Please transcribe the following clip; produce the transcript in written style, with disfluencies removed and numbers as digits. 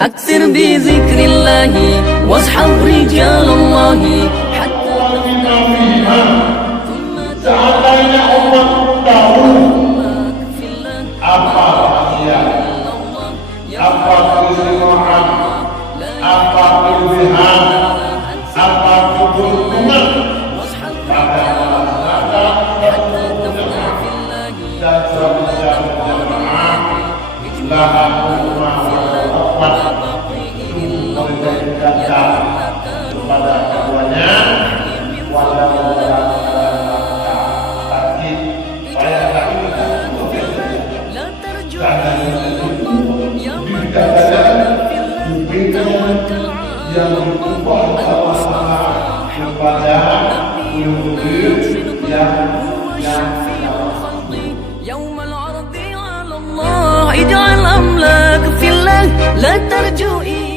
أكثر بذكر الله واصحب رجال الله حتى seandainya Allah tahu apa dia, apa keistimewaan, apa kelebihan, apa keberuntungan pada masyarakat dan suami-suami jamaah memberikan kepada keduanya walau tapi saya tak yang berubah kepada يوم العرض على الله اجعل أملاك في الله لا ترجو